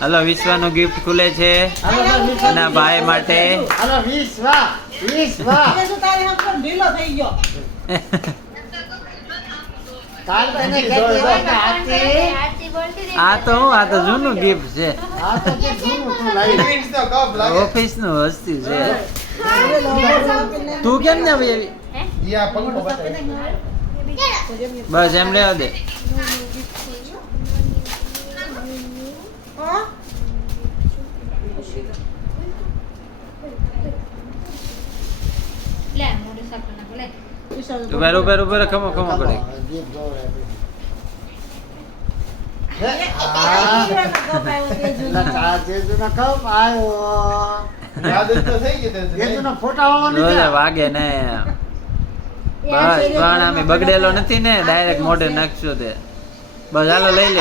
Hello વિશ્વાનું gift ખુલે છે એના ભાઈ માટે. હાલો વિશ્વા કાલ તો એને કહેતી હોય કે આરતી આ તો જૂનું ગિફ્ટ છે. આ તો કે જૂનું તું લાવી ઓફિસ નું વસ્તી છે. તું કેમ ને ભાઈ બસ એમ રહેવા દે. ઉભેર ખમો પડે. વાગે ને બસ પણ અમે બગડેલો નથી ને ડાયરેક્ટ મોઢે નાખશો તે બસ હાલો લઈ લે.